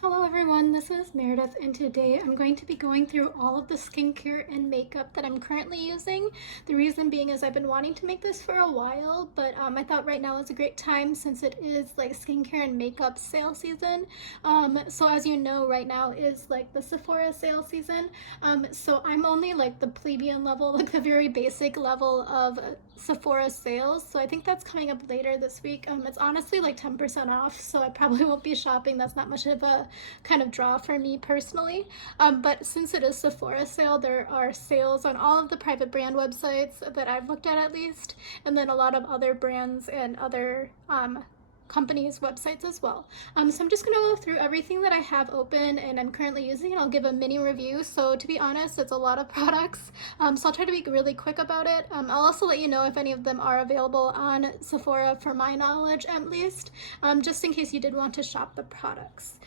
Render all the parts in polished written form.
Hello everyone, this is Meredith and today I'm going to be going through all of the skincare and makeup that I'm currently using. The reason being is I've been wanting to make this for a while, but I thought right now is a great time since it is like skincare and makeup sale season. So as you know, right now is like the Sephora sale season. So I'm only like the plebeian level, like the very basic level of Sephora sales. So I think that's coming up later this week. It's honestly like 10% off, so I probably won't be shopping. That's not much of a kind of draw for me personally. But since it is Sephora sale, there are sales on all of the private brand websites that I've looked at least, and then a lot of other brands and other companies' websites as well. So I'm just going to go through everything that I have open and I'm currently using, and I'll give a mini review. So to be honest, it's a lot of products, so I'll try to be really quick about it. I'll also let you know if any of them are available on Sephora for my knowledge at least, just in case you did want to shop the products.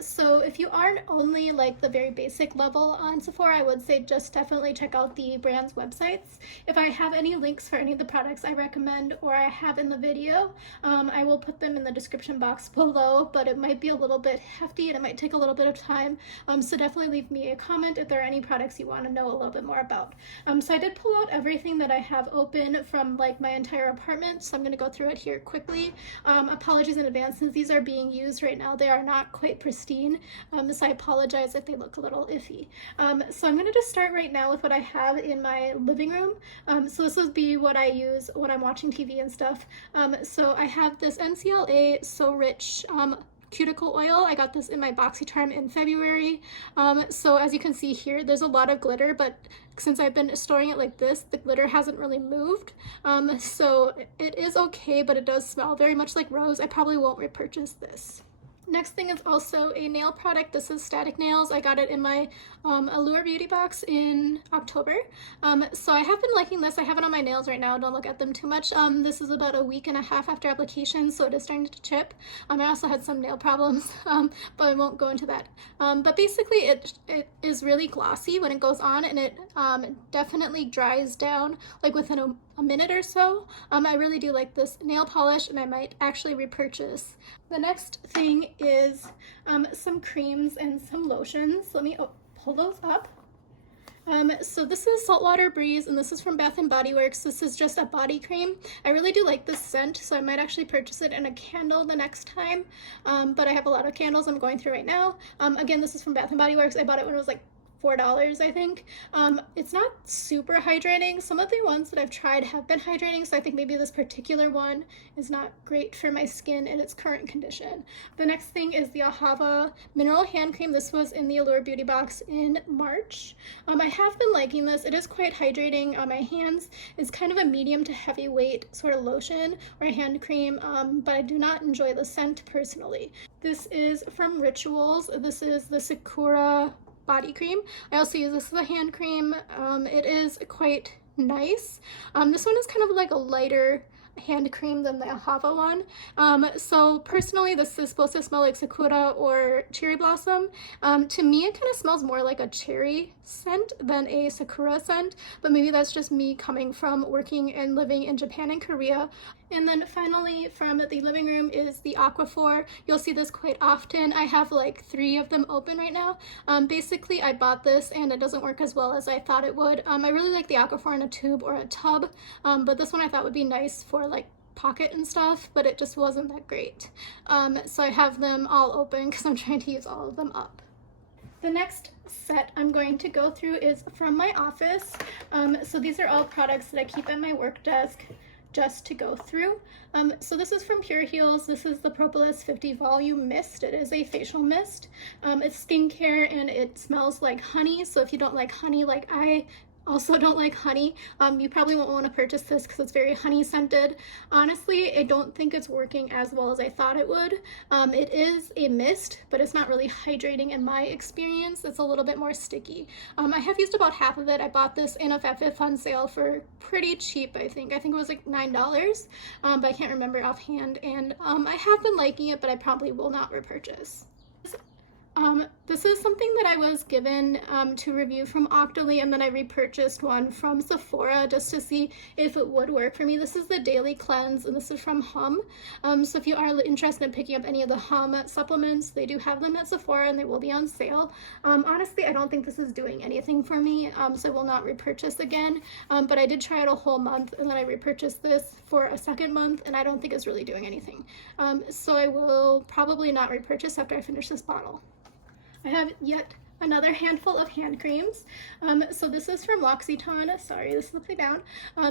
So if you aren't only like the very basic level on Sephora, I would say just definitely check out the brand's websites. If I have any links for any of the products I recommend or I have in the video, I will put them in the description box below, but it might be a little bit hefty and it might take a little bit of time. So definitely leave me a comment if there are any products you want to know a little bit more about. So I did pull out everything that I have open from like my entire apartment, so I'm going to go through it here quickly. Apologies in advance since these are being used right now. They are not quite pristine, so I apologize if they look a little iffy. So I'm going to just start right now with what I have in my living room. So this would be what I use when I'm watching TV and stuff. So I have this NCLA So Rich cuticle oil. I got this in my BoxyCharm in February. So as you can see here, there's a lot of glitter, but since I've been storing it like this, the glitter hasn't really moved. So it is okay, but it does smell very much like rose. I probably won't repurchase this. Next thing is also a nail product. This is Static Nails. I got it in my Allure Beauty box in October. So I have been liking this. I have it on my nails right now. Don't look at them too much. This is about a week and a half after application, so it is starting to chip. I also had some nail problems, but I won't go into that. But basically it is really glossy when it goes on, and it definitely dries down like within a minute or so. I really do like this nail polish, and I might actually repurchase. The next thing is some creams and some lotions. Let me pull those up. So this is Saltwater Breeze, and this is from Bath & Body Works. This is just a body cream. I really do like this scent, so I might actually purchase it in a candle the next time. But I have a lot of candles I'm going through right now. Again, this is from Bath & Body Works. I bought it when it was like $4, I think. It's not super hydrating. Some of the ones that I've tried have been hydrating, so I think maybe this particular one is not great for my skin in its current condition. The next thing is the Ahava Mineral Hand Cream. This was in the Allure Beauty box in March. I have been liking this. It is quite hydrating on my hands. It's kind of a medium to heavyweight sort of lotion or a hand cream, but I do not enjoy the scent personally. This is from Rituals. This is the Sakura body cream. I also use this as a hand cream. It is quite nice. This one is kind of like a lighter hand cream than the Ahava one. So personally, this is supposed to smell like sakura or cherry blossom. To me, it kind of smells more like a cherry scent than a sakura scent, but maybe that's just me coming from working and living in Japan and Korea. And then finally from the living room is the Aquaphor. You'll see this quite often. I have like 3 of them open right now. Basically, I bought this and it doesn't work as well as I thought it would. I really like the Aquaphor in a tube or a tub, but this one I thought would be nice for like pocket and stuff, but it just wasn't that great. So I have them all open because I'm trying to use all of them up. The next set I'm going to go through is from my office. So these are all products that I keep at my work desk just to go through. So this is from Pure Heals. This is the Propolis 50 Volume Mist. It is a facial mist. It's skincare and it smells like honey. So if you don't like honey like I also don't like honey, you probably won't want to purchase this because it's very honey scented. Honestly, I don't think it's working as well as I thought it would. It is a mist, but it's not really hydrating in my experience. It's a little bit more sticky. I have used about half of it. I bought this in a FabFitFun sale for pretty cheap, I think. I think it was like $9, but I can't remember offhand. And I have been liking it, but I probably will not repurchase. This is something that I was given to review from Octoly, and then I repurchased one from Sephora just to see if it would work for me. This is the Daily Cleanse, and this is from Hum. So if you are interested in picking up any of the Hum supplements, they do have them at Sephora, and they will be on sale. Honestly, I don't think this is doing anything for me, so I will not repurchase again. But I did try it a whole month, and then I repurchased this for a second month, and I don't think it's really doing anything. So I will probably not repurchase after I finish this bottle. I have yet another handful of hand creams. So this is from L'Occitane. Sorry, this is upside down.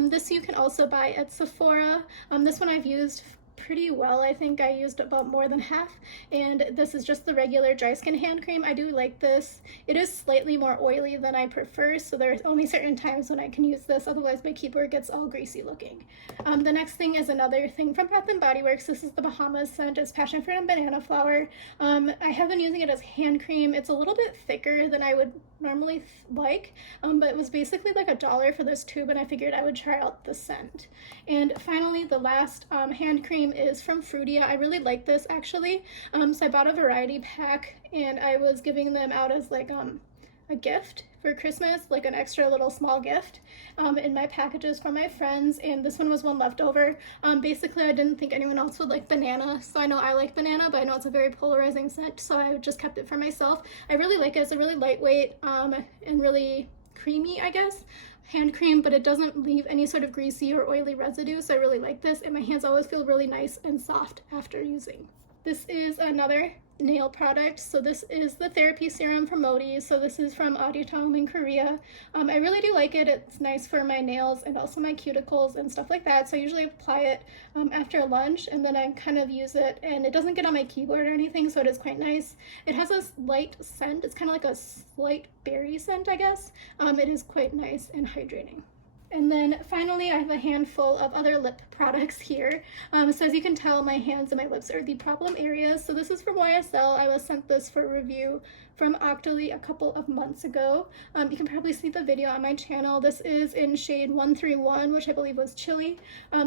This you can also buy at Sephora. This one I've used pretty well. I think I used about more than half, and this is just the regular dry skin hand cream. I do like this. It is slightly more oily than I prefer, so there's only certain times when I can use this, otherwise my keyboard gets all greasy looking. The next thing is another thing from Bath & Body Works. This is the Bahamas scent. It's passion fruit and banana flower. I have been using it as hand cream. It's a little bit thicker than I would normally like, but it was basically like $1 for this tube, and I figured I would try out the scent. And finally, the last hand cream is from Fruitia. I really like this actually. So I bought a variety pack, and I was giving them out as like a gift for Christmas, like an extra little small gift in my packages from my friends, and this one was one left over. Basically, I didn't think anyone else would like banana, so I know I like banana, but I know it's a very polarizing scent, so I just kept it for myself. I really like it. It's a really lightweight and really creamy, I guess, hand cream, but it doesn't leave any sort of greasy or oily residue, so I really like this, and my hands always feel really nice and soft after using. This is another nail product. So this is the therapy serum from Modi. So this is from Audiotom in Korea. I really do like it. It's nice for my nails and also my cuticles and stuff like that. So I usually apply it after lunch, and then I kind of use it, and it doesn't get on my keyboard or anything, so it is quite nice. It has a light scent. It's kind of like a slight berry scent, I guess. It is quite nice and hydrating. And then finally, I have a handful of other lip products here. So as you can tell, my hands and my lips are the problem areas. So this is from YSL. I was sent this for review from Octoly a couple of months ago. You can probably see the video on my channel. This is in shade 131, which I believe was chili.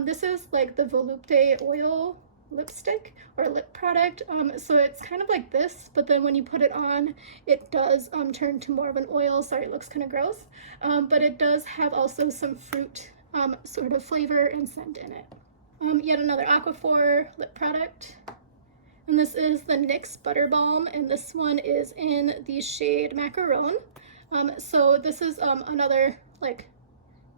This is like the Volupte oil lipstick or lip product, so it's kind of like this, but then when you put it on, it does turn to more of an oil. Sorry, it looks kind of gross, but it does have also some fruit sort of flavor and scent in it. Yet another Aquaphor lip product, and this is the NYX Butter Balm, and this one is in the shade Macaron. So this is another like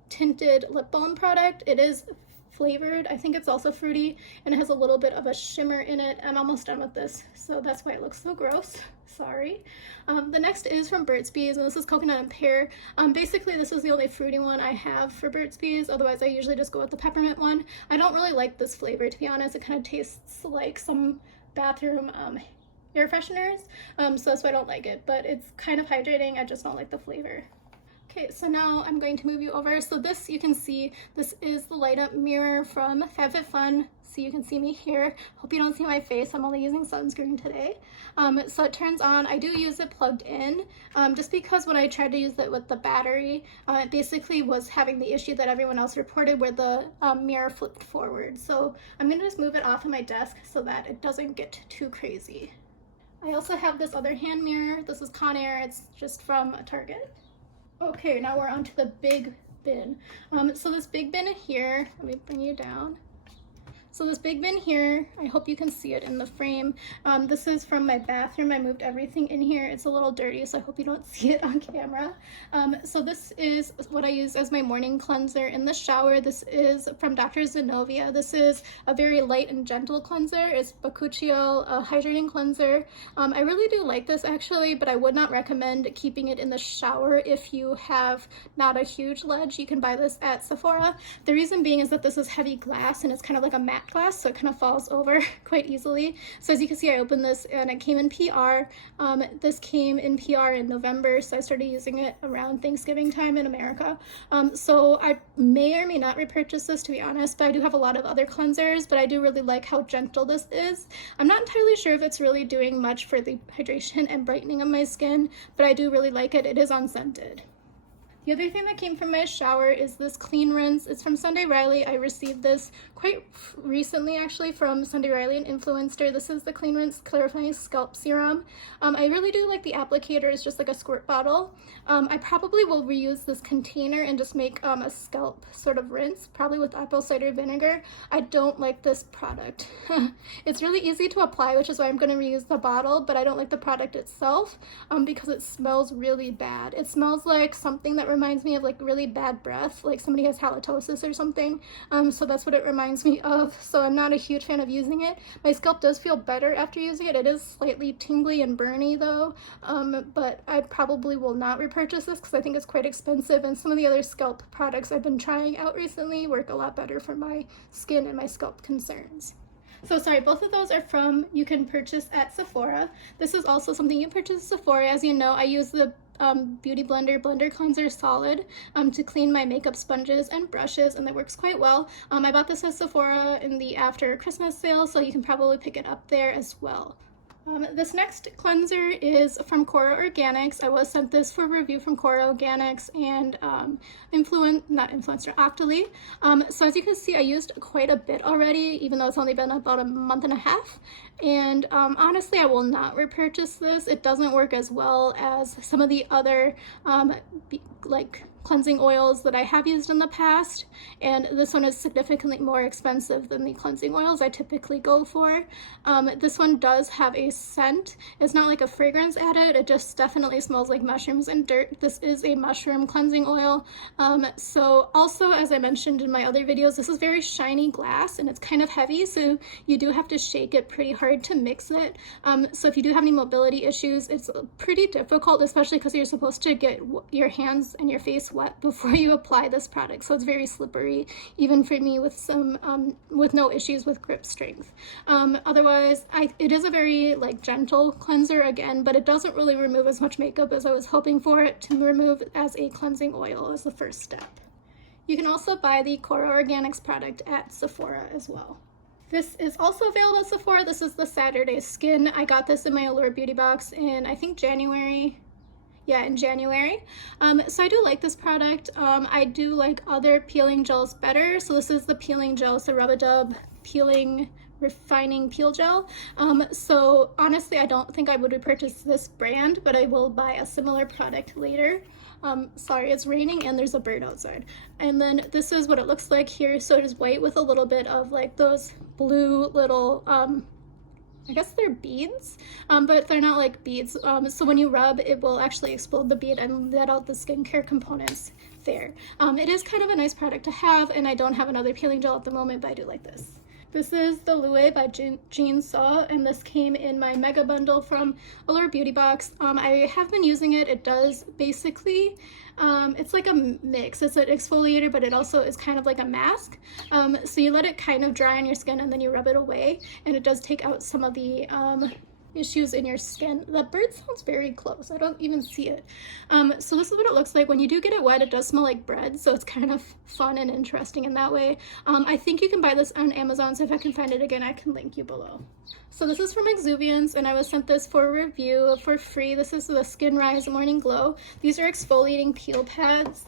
tinted lip balm product. It is flavored. I think it's also fruity, and it has a little bit of a shimmer in it. I'm almost done with this, so that's why it looks so gross. Sorry. The next is from Burt's Bees, and this is coconut and pear. Basically, this is the only fruity one I have for Burt's Bees. Otherwise, I usually just go with the peppermint one. I don't really like this flavor, to be honest. It kind of tastes like some bathroom air fresheners, so that's why I don't like it, but it's kind of hydrating. I just don't like the flavor. Okay, so now I'm going to move you over. So this, you can see, this is the light up mirror from FabFitFun. So you can see me here. Hope you don't see my face. I'm only using sunscreen today. So it turns on. I do use it plugged in, just because when I tried to use it with the battery, it basically was having the issue that everyone else reported where the mirror flipped forward. So I'm gonna just move it off of my desk so that it doesn't get too crazy. I also have this other hand mirror. This is Conair. It's just from Target. Okay, now we're on to the big bin. So this big bin here, let me bring you down. So this big bin here, I hope you can see it in the frame. This is from my bathroom. I moved everything in here. It's a little dirty, so I hope you don't see it on camera. So this is what I use as my morning cleanser in the shower. This is from Dr. Zenobia. This is a very light and gentle cleanser. It's Bakuchiol, a hydrating cleanser. I really do like this actually, but I would not recommend keeping it in the shower if you have not a huge ledge. You can buy this at Sephora. The reason being is that this is heavy glass, and it's kind of like a matte glass, so it kind of falls over quite easily. So as you can see, I opened this and it came in PR. This came in PR in November, so I started using it around Thanksgiving time in America. So I may or may not repurchase this, to be honest, but I do have a lot of other cleansers, but I do really like how gentle this is. I'm not entirely sure if it's really doing much for the hydration and brightening of my skin, but I do really like it. It is unscented. The other thing that came from my shower is this clean rinse. It's from Sunday Riley. I received this quite recently actually from Sunday Riley, an influencer. This is the Clean Rinse Clarifying Scalp Serum. I really do like the applicator. It's just like a squirt bottle. I probably will reuse this container and just make a scalp sort of rinse, probably with apple cider vinegar. I don't like this product. It's really easy to apply, which is why I'm going to reuse the bottle, but I don't like the product itself because it smells really bad. It smells like something that reminds me of like really bad breath, like somebody has halitosis or something. So that's what it reminds me of. So I'm not a huge fan of using it. My scalp does feel better after using it. It is slightly tingly and burny though, but I probably will not repurchase this because I think it's quite expensive, and some of the other scalp products I've been trying out recently work a lot better for my skin and my scalp concerns. So sorry, both of those are you can purchase at Sephora. This is also something you purchase at Sephora. As you know, I use the Beauty Blender Cleanser Solid to clean my makeup sponges and brushes, and that works quite well. I bought this at Sephora in the after Christmas sale, so you can probably pick it up there as well. This next cleanser is from Cora Organics. I was sent this for review from Cora Organics and Octoly. So as you can see, I used quite a bit already, even though it's only been about a month and a half. And honestly, I will not repurchase this. It doesn't work as well as some of the other like cleansing oils that I have used in the past, and this one is significantly more expensive than the cleansing oils I typically go for. This one does have a scent. It's not like a fragrance added, it just definitely smells like mushrooms and dirt. This is a mushroom cleansing oil. So also, as I mentioned in my other videos, this is very shiny glass and it's kind of heavy, so you do have to shake it pretty hard to mix it. So if you do have any mobility issues, it's pretty difficult, especially because you're supposed to get your hands and your face wet before you apply this product, so it's very slippery, even for me with some with no issues with grip strength. Otherwise, it is a very like gentle cleanser again, but it doesn't really remove as much makeup as I was hoping for it to remove as a cleansing oil as the first step. You can also buy the Cora Organics product at Sephora as well. This is also available at Sephora. This is the Saturday Skin. I got this in my Allure Beauty box in I think January. Yeah, in January. So I do like this product. I do like other peeling gels better. So this is the peeling gel, so Rub-A-Dub peeling refining peel gel. So honestly, I don't think I would repurchase this brand, but I will buy a similar product later. Sorry, it's raining and there's a bird outside. And then this is what it looks like here. So it is white with a little bit of like those blue little I guess they're beads, but they're not like beads. So when you rub, it will actually explode the bead and let out the skincare components there. It is kind of a nice product to have, and I don't have another peeling gel at the moment, but I do like this. This is the Louis by Jean Saw, and this came in my mega bundle from Allure Beauty box. I have been using it. It does basically, it's like a mix. It's an exfoliator, but it also is kind of like a mask. So you let it kind of dry on your skin and then you rub it away, and it does take out some of the issues in your skin. The bird sounds very close. I don't even see it. So this is what it looks like. When you do get it wet, it does smell like bread, so it's kind of fun and interesting in that way. I think you can buy this on Amazon, so if I can find it again, I can link you below. So this is from Exuviance, and I was sent this for review for free. This is the Skin Rise Morning Glow. These are exfoliating peel pads.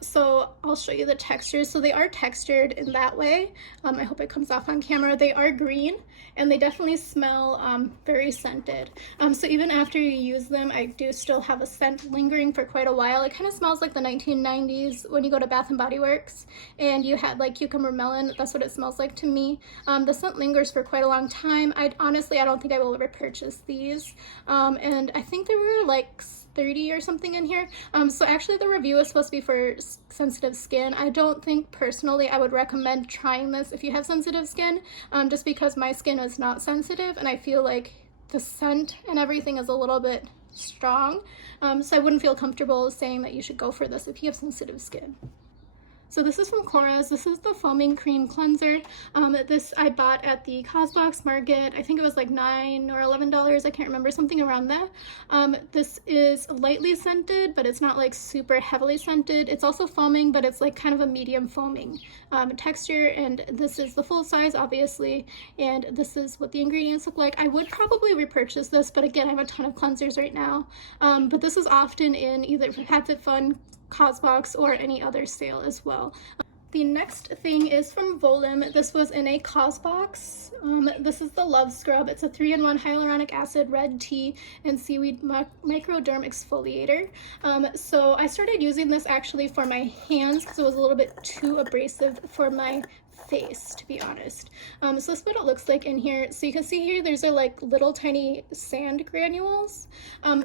So I'll show you the textures. So they are textured in that way. I hope it comes off on camera. They are green, and they definitely smell very scented. So even after you use them, I do still have a scent lingering for quite a while. It kind of smells like the 1990s when you go to Bath and Body Works and you had like cucumber melon. That's what it smells like to me. The scent lingers for quite a long time. Honestly, I don't think I will ever purchase these. And I think there were like 30 or something in here. So actually the review is supposed to be for sensitive skin. I don't think personally I would recommend trying this if you have sensitive skin, just because my skin is not sensitive and I feel like the scent and everything is a little bit strong. So I wouldn't feel comfortable saying that you should go for this if you have sensitive skin. So this is from Korres. This is the Foaming Cream Cleanser. This I bought at the Cosbox Market. I think it was like $9 or $11. I can't remember, something around that. This is lightly scented, but it's not like super heavily scented. It's also foaming, but it's like kind of a medium foaming texture. And this is the full size, obviously. And this is what the ingredients look like. I would probably repurchase this, but again, I have a ton of cleansers right now. But this is often in either FabFitFun, Cosbox, or any other sale as well. The next thing is from Volum. This was in a Cos box. This is the Love Scrub. It's a 3-in-1 hyaluronic acid, red tea, and seaweed microderm exfoliator. So I started using this actually for my hands because it was a little bit too abrasive for my face, to be honest. So this is what it looks like in here. So you can see here there's like little tiny sand granules.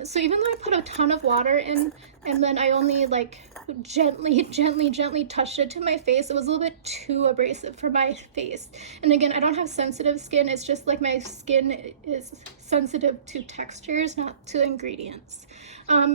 So even though I put a ton of water in and then I only like gently touched it to my face, it was a little bit too abrasive for my face. And again, I don't have sensitive skin. It's just like my skin is sensitive to textures, not to ingredients.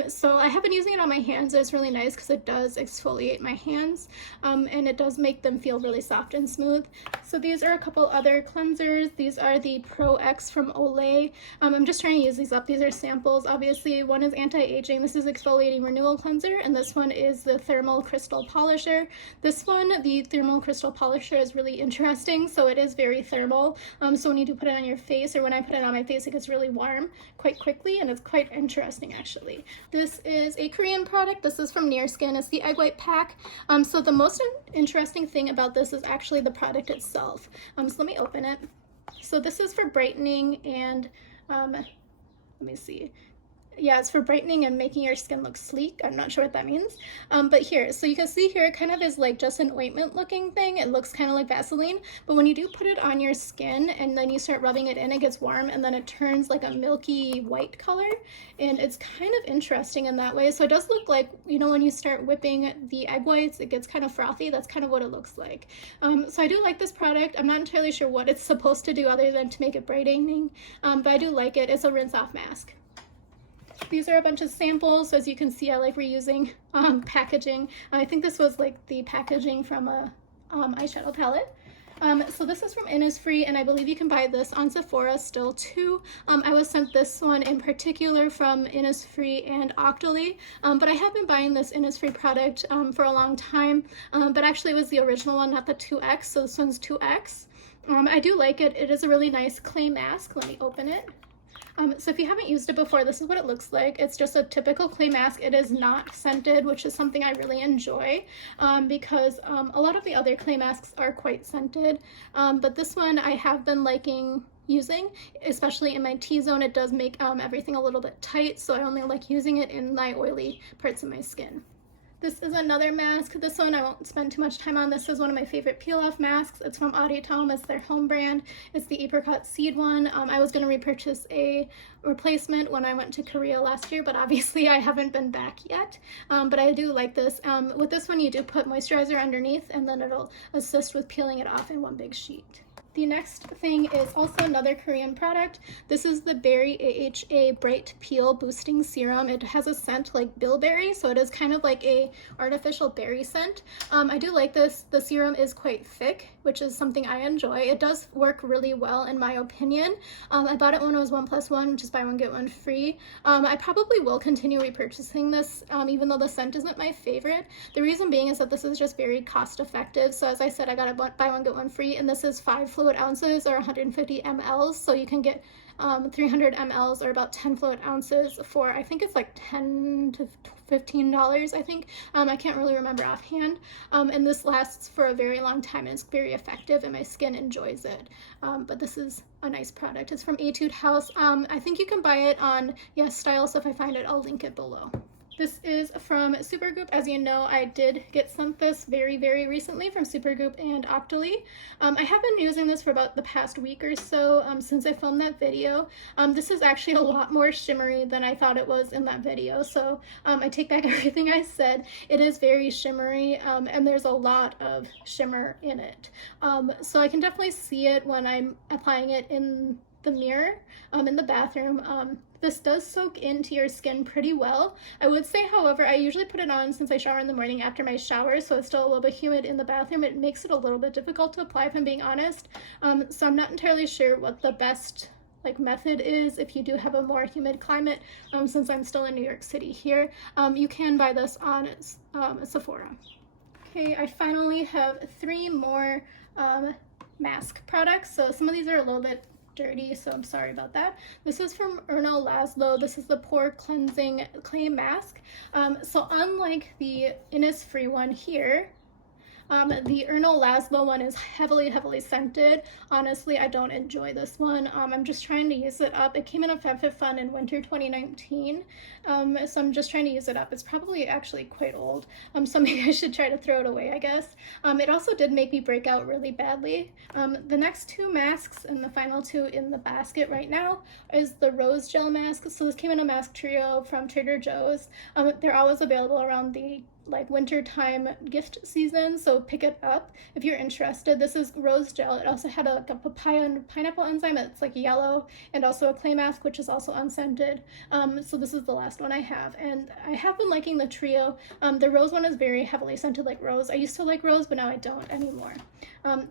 So I have been using it on my hands. It's really nice because it does exfoliate my hands, and it does make them feel really soft and smooth. So these are a couple other cleansers. These are the Pro X from Olay. I'm just trying to use these up. These are samples. Obviously, one is anti-aging. This is exfoliating renewal cleanser, and this one is the thermal crystal polisher. This one, the thermal crystal polisher, is really interesting. So it is very thermal. So when you do put it on your face, or when I put it on my face, it gets really warm quite quickly, and it's quite interesting actually. This is a Korean product. This is from Nearskin. It's the Egg White Pack. So the most interesting thing about this is actually the product itself. So let me open it. So this is for brightening and let me see. Yeah, it's for brightening and making your skin look sleek. I'm not sure what that means. But here, so you can see here, it kind of is like just an ointment looking thing. It looks kind of like Vaseline, but when you do put it on your skin and then you start rubbing it in, it gets warm and then it turns like a milky white color. And it's kind of interesting in that way. So it does look like, you know, when you start whipping the egg whites, it gets kind of frothy. That's kind of what it looks like. So I do like this product. I'm not entirely sure what it's supposed to do other than to make it brightening, but I do like it. It's a rinse off mask. These are a bunch of samples. As you can see, I like reusing packaging. I think this was like the packaging from a eyeshadow palette. So this is from Innisfree, and I believe you can buy this on Sephora still too. I was sent this one in particular from Innisfree and Octoly, but I have been buying this Innisfree product for a long time, but actually it was the original one, not the 2X, so this one's 2X. I do like it. It is a really nice clay mask. Let me open it. So if you haven't used it before, this is what it looks like. It's just a typical clay mask. It is not scented, which is something I really enjoy because a lot of the other clay masks are quite scented. But this one I have been liking using, especially in my T-zone. It does make everything a little bit tight, so I only like using it in my oily parts of my skin. This is another mask. This one I won't spend too much time on. This is one of my favorite peel-off masks. It's from Auditom. It's their home brand. It's the apricot seed one. I was going to repurchase a replacement when I went to Korea last year, but obviously I haven't been back yet. But I do like this. With this one, you do put moisturizer underneath, and then it'll assist with peeling it off in one big sheet. The next thing is also another Korean product. This is the Berry AHA Bright Peel Boosting Serum. It has a scent like bilberry, so it is kind of like a artificial berry scent. I do like this. The serum is quite thick, which is something I enjoy. It does work really well in my opinion. I bought it when it was 1+1, which is buy one get one free. I probably will continue repurchasing this, even though the scent isn't my favorite. The reason being is that this is just very cost effective. So as I said, I got a buy one get one free, and this is 5 fluid ounces or 150 mLs, so you can get 300 mLs or about 10 fluid ounces for, I think it's like $10 to $15, I think. I can't really remember offhand. And this lasts for a very long time, and it's very effective, and my skin enjoys it. But this is a nice product. It's from Etude House. I think you can buy it on Yes Style, so if I find it, I'll link it below. This is from Supergoop. As you know, I did get sent this very recently from Supergoop and Octoly. I have been using this for about the past week or so since I filmed that video. This is actually a lot more shimmery than I thought it was in that video, so I take back everything I said. It is very shimmery, and there's a lot of shimmer in it. So I can definitely see it when I'm applying it in the mirror in the bathroom. This does soak into your skin pretty well. I would say, however, I usually put it on since I shower in the morning after my shower, so it's still a little bit humid in the bathroom. It makes it a little bit difficult to apply, if I'm being honest. So I'm not entirely sure what the best method is if you do have a more humid climate. Since I'm still in New York City here, you can buy this on Sephora. Okay, I finally have 3 more mask products. So some of these are a little bit dirty, so I'm sorry about that. This is from Erno Laszlo. This is the Pore Cleansing Clay Mask. So unlike the Innisfree one here, The Ernal Laszlo one is heavily scented. Honestly, I don't enjoy this one. I'm just trying to use it up. It came in a FabFitFun in winter 2019, so I'm just trying to use it up. It's probably actually quite old, so maybe I should try to throw it away, I guess. It also did make me break out really badly. The next two masks and the final two in the basket right now is the Rose Gel Mask. So this came in a mask trio from Trader Joe's. They're always available around the winter time gift season, so pick it up if you're interested. This is rose gel. It also had a papaya and pineapple enzyme. It's like yellow, and also a clay mask, which is also unscented. So this is the last one I have, and I have been liking the trio. The rose one is very heavily scented like rose. I used to like rose, but now I don't anymore.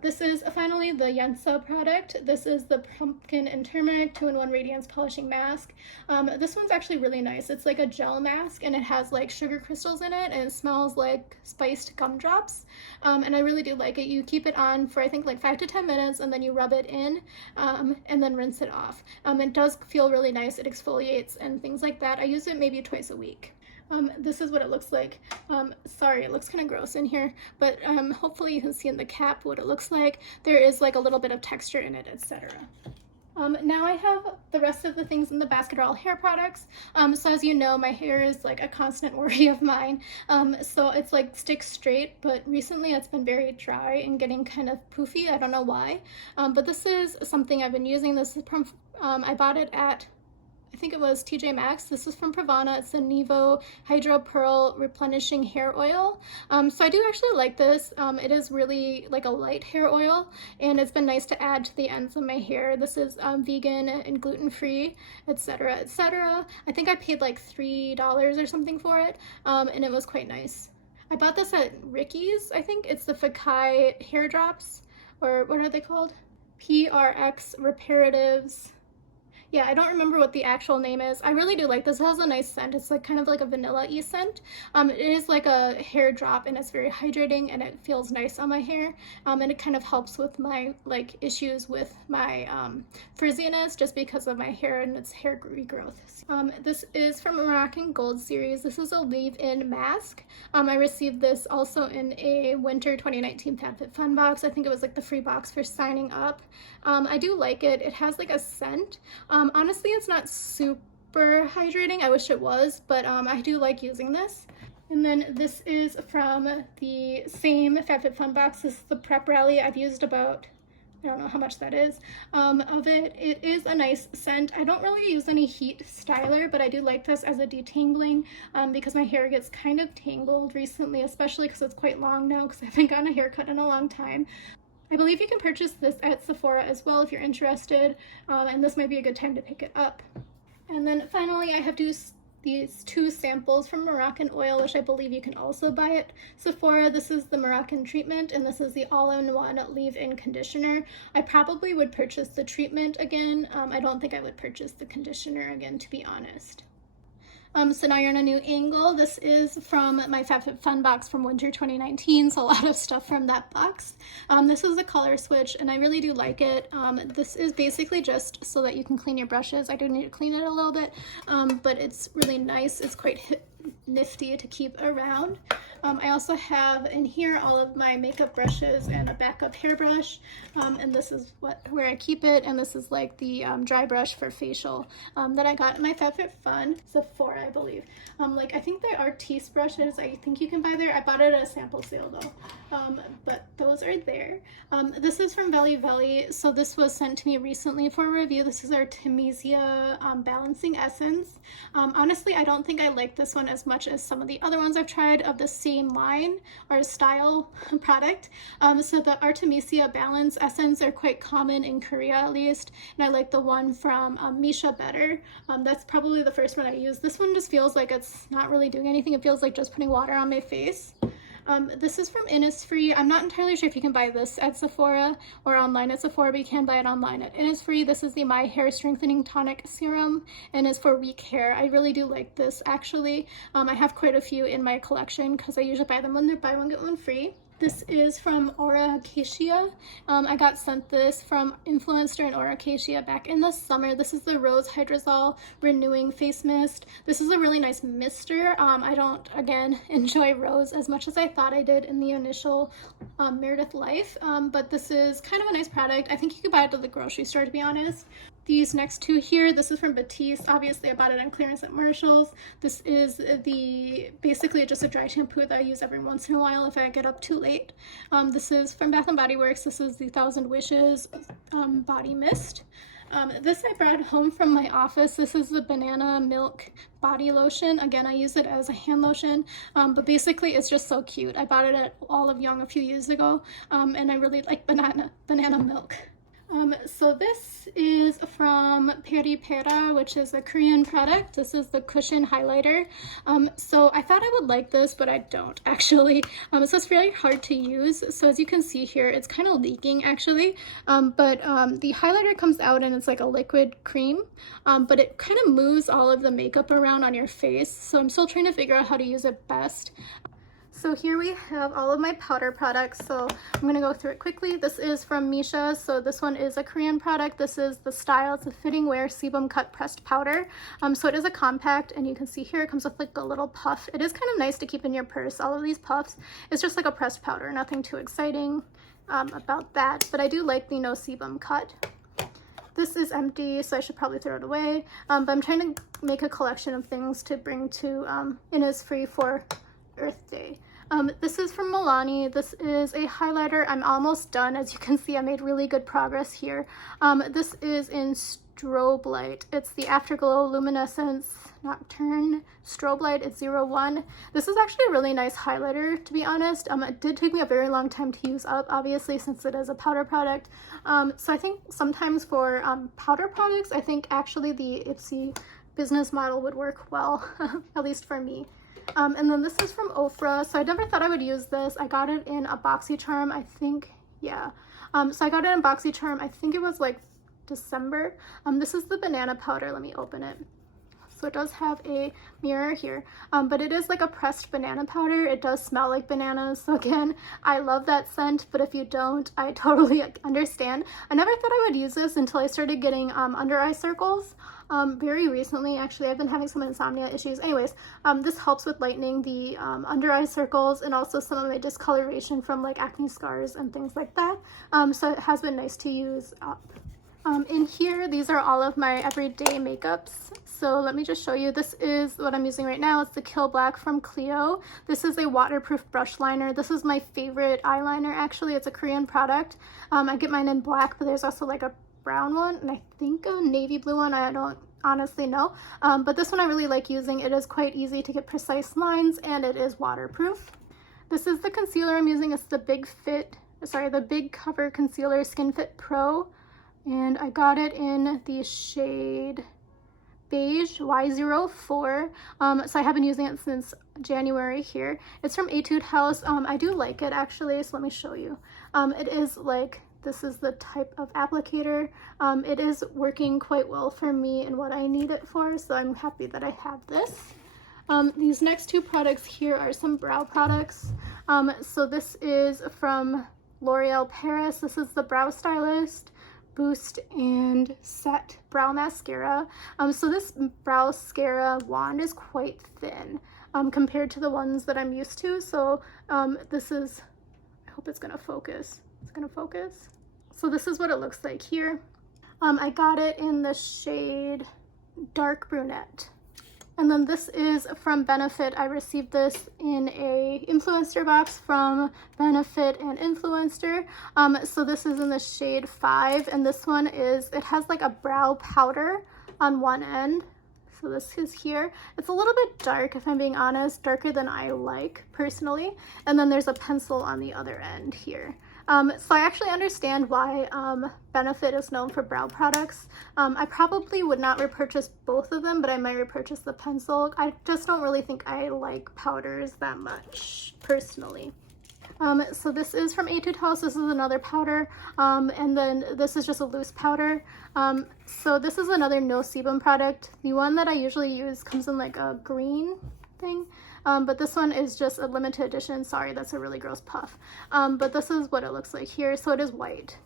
This is finally the Yensa product. This is the pumpkin and turmeric 2-in-1 radiance polishing mask. This one's actually really nice. It's like a gel mask, and it has like sugar crystals in it, and it smells like spiced gumdrops, and I really do like it. You keep it on for I think like 5 to 10 minutes, and then you rub it in, and then rinse it off. It does feel really nice. It exfoliates and things like that. I use it maybe twice a week. This is what it looks like. Sorry, it looks kind of gross in here, but hopefully you can see in the cap what it looks like. There is like a little bit of texture in it, etc. Now I have the rest of the things in the basket are all hair products. So as you know, my hair is like a constant worry of mine. So it's like sticks straight, but recently it's been very dry and getting kind of poofy. I don't know why. But this is something I've been using. This is from, I bought it at, I think it was TJ Maxx. This is from Pravana. It's the Nevo Hydro Pearl Replenishing Hair Oil. So I do actually like this. It is really like a light hair oil, and it's been nice to add to the ends of my hair. This is vegan and gluten-free, etc., etc. I think I paid like $3 or something for it, and it was quite nice. I bought this at Ricky's. I think it's the Fakai hair drops, or what are they called? PRX Reparatives. Yeah, I don't remember what the actual name is. I really do like this. It has a nice scent. It's like kind of like a vanilla-y scent. It is like a hair drop, and it's very hydrating, and it feels nice on my hair. And it kind of helps with my like issues with my frizziness, just because of my hair and its hair regrowth. This is from Moroccan Gold series. This is a leave-in mask. I received this also in a winter 2019 FabFitFun box. I think it was like the free box for signing up. I do like it. It has like a scent. Honestly, it's not super hydrating. I wish it was, but I do like using this. And then this is from the same FabFitFun box. This is the Prep Rally. I've used about, I don't know how much that is, of it. It is a nice scent. I don't really use any heat styler, but I do like this as a detangling because my hair gets kind of tangled recently, especially because it's quite long now because I haven't gotten a haircut in a long time. I believe you can purchase this at Sephora as well if you're interested, and this might be a good time to pick it up. And then finally, I have these two samples from Moroccan Oil, which I believe you can also buy at Sephora. This is the Moroccan treatment, and this is the all-in-one leave-in conditioner. I probably would purchase the treatment again. I don't think I would purchase the conditioner again, to be honest. So now you're in a new angle. This is from my FabFitFun box from winter 2019, so a lot of stuff from that box. This is the color switch, and I really do like it. This is basically just so that you can clean your brushes. I do need to clean it a little bit, but it's really nice. It's quite nifty to keep around. I also have in here all of my makeup brushes and a backup hairbrush, and this is where I keep it, and this is like the dry brush for facial that I got in my FabFitFun Sephora, I believe. Like I think there are Artis brushes I think you can buy there. I bought it at a sample sale though, but those are there. This is from Veli Veli, so this was sent to me recently for a review. This is Artemisia Balancing Essence. Honestly, I don't think I like this one as much as some of the other ones I've tried of the same line or style product. So the Artemisia Balance Essence are quite common in Korea at least, and I like the one from Misha better. That's probably the first one I used. This one just feels like it's not really doing anything. It feels like just putting water on my face. This is from Innisfree. I'm not entirely sure if you can buy this at Sephora or online at Sephora, but you can buy it online at Innisfree. This is the My Hair Strengthening Tonic Serum, and is for weak hair. I really do like this, actually. I have quite a few in my collection because I usually buy them when they're buy one, get one free. This is from Aura Acacia. I got sent this from Influencer and Aura Acacia back in the summer. This is the Rose Hydrosol Renewing Face Mist. This is a really nice mister. I don't, again, enjoy rose as much as I thought I did in the initial Meredith Life, but this is kind of a nice product. I think you could buy it at the grocery store, to be honest. These next two here, this is from Batiste. Obviously, I bought it on clearance at Marshall's. This is basically just a dry shampoo that I use every once in a while if I get up too late. This is from Bath & Body Works. This is the Thousand Wishes Body Mist. This I brought home from my office. This is the banana milk body lotion. Again, I use it as a hand lotion, but basically it's just so cute. I bought it at Olive Young a few years ago, and I really like banana milk. So this is from Peri Pera, which is a Korean product. This is the cushion highlighter. So I thought I would like this, but I don't actually. So it's really hard to use. So as you can see here, it's kind of leaking actually. But the highlighter comes out and it's like a liquid cream, but it kind of moves all of the makeup around on your face. So I'm still trying to figure out how to use it best. So here we have all of my powder products. So I'm going to go through it quickly. This is from Misha. So this one is a Korean product. This is the Style. It's a Fitting Wear Sebum Cut Pressed Powder. So it is a compact, and you can see here it comes with like a little puff. It is kind of nice to keep in your purse. All of these puffs, it's just like a pressed powder. Nothing too exciting about that. But I do like the no sebum cut. This is empty, so I should probably throw it away. But I'm trying to make a collection of things to bring to Innisfree for Earth Day. This is from Milani. This is a highlighter. I'm almost done. As you can see, I made really good progress here. This is in Strobe Light. It's the Afterglow Luminescence Nocturne Strobe Light. It's 01. This is actually a really nice highlighter, to be honest. It did take me a very long time to use up, obviously, since it is a powder product. So I think sometimes for powder products, I think actually the Ipsy business model would work well, at least for me. And then this is from Ofra. So I never thought I would use this. I got it in a BoxyCharm, I think, yeah. So I got it in BoxyCharm, I think it was like December. This is the banana powder. Let me open it. So it does have a mirror here, but it is like a pressed banana powder. It does smell like bananas. So again, I love that scent, but if you don't, I totally understand. I never thought I would use this until I started getting under eye circles. Very recently, actually, I've been having some insomnia issues. Anyways, this helps with lightening the under eye circles and also some of my discoloration from like acne scars and things like that. So it has been nice to use up. In here, these are all of my everyday makeups. So let me just show you. This is what I'm using right now. It's the Kill Black from Clio. This is a waterproof brush liner. This is my favorite eyeliner, actually. It's a Korean product. I get mine in black, but there's also like a brown one and I think a navy blue one. I don't honestly know. But this one I really like using. It is quite easy to get precise lines and it is waterproof. This is the concealer I'm using. It's the the Big Cover Concealer Skin Fit Pro. And I got it in the shade Beige Y04. So I have been using it since January here. It's from Etude House. I do like it actually, so let me show you. It is like, this is the type of applicator. It is working quite well for me and what I need it for, so I'm happy that I have this. These next two products here are some brow products. So this is from L'Oreal Paris. This is the Brow Stylist Boost and Set Brow Mascara. So this brow mascara wand is quite thin compared to the ones that I'm used to. So this is, I hope it's gonna focus. It's gonna focus. So this is what it looks like here. I got it in the shade Dark Brunette. And then this is from Benefit. I received this in a influencer box from Benefit and Influencer. So this is in the shade 5, and this one is, it has like a brow powder on one end. So this is here. It's a little bit dark, if I'm being honest, darker than I like personally. And then there's a pencil on the other end here. So I actually understand why Benefit is known for brow products. I probably would not repurchase both of them, but I might repurchase the pencil. I just don't really think I like powders that much personally. So this is from Etude House. This is another powder, and then this is just a loose powder. So this is another no sebum product. The one that I usually use comes in like a green, thing. But this one is just a limited edition. Sorry, that's a really gross puff. But this is what it looks like here. So it is white.